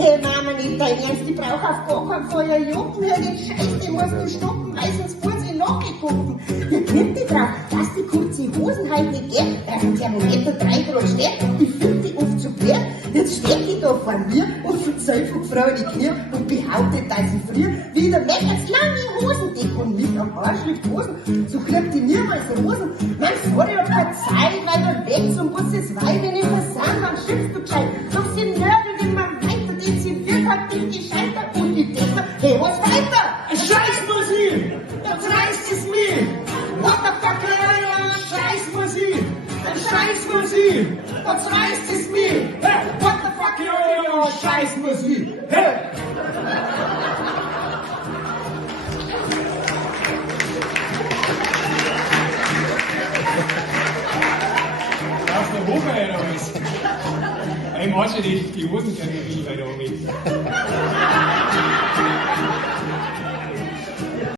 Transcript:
Hey Mama, nicht dein Ernst, ich brauch auf gar keinen Fall eine Jucken. Hör den Scheiß, den musst du stoppen, weil sonst muss ich nachgegucken. Ihr könnt die drauf, dass die kurze Hosen halt nicht geht, dass ein Thermometer 3 Grad steht. Ich find die oft zu blöd. Jetzt steht die da vor mir und verzählt von Frau die Knie und behauptet, dass ich früher wieder meckert lange Hosen dick und nicht am Arschlicht Hosen. So kriegt die niemals Rosen. Mein Vater hat keine Zeit, weil er weg zum Bus ist, weil wir nicht mehr sind, dann schimpfst du gescheit. Doch sie nörgelt immer weiter, den sie wird hat in die Scheiter und die Decker. Hey, was weiter? Scheiß Musik! Das reißt es mir! What the fuck, Scheiß Musik! Scheiß Musik! was reißt es mir? Hey, what the fuck, yo, Scheiß Musik! Hey! Brauchst du Hunger oder was? Ey, machst du die Hosen keine Riecher da mit?